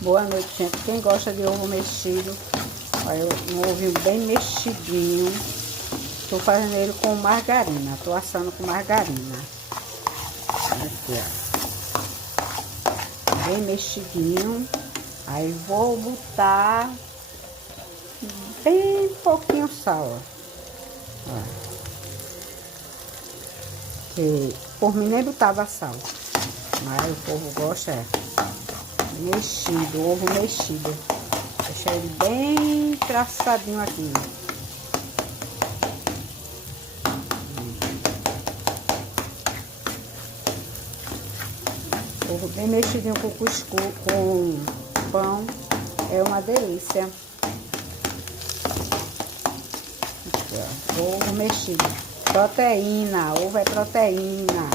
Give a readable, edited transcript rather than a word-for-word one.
Boa noite, gente. Quem gosta de ovo mexido, olha, um ovinho bem mexidinho. Tô fazendo ele com margarina. Tô assando com margarina. Aqui, ó. Bem mexidinho. Aí vou botar bem pouquinho sal, ó. Que por mim nem botava sal. Mas o povo gosta, mexido, ovo mexido. Deixa ele bem traçadinho aqui. Ovo bem mexidinho com cuscuz, com pão, é uma delícia. Aqui, ó, ovo mexido. Proteína, ovo é proteína.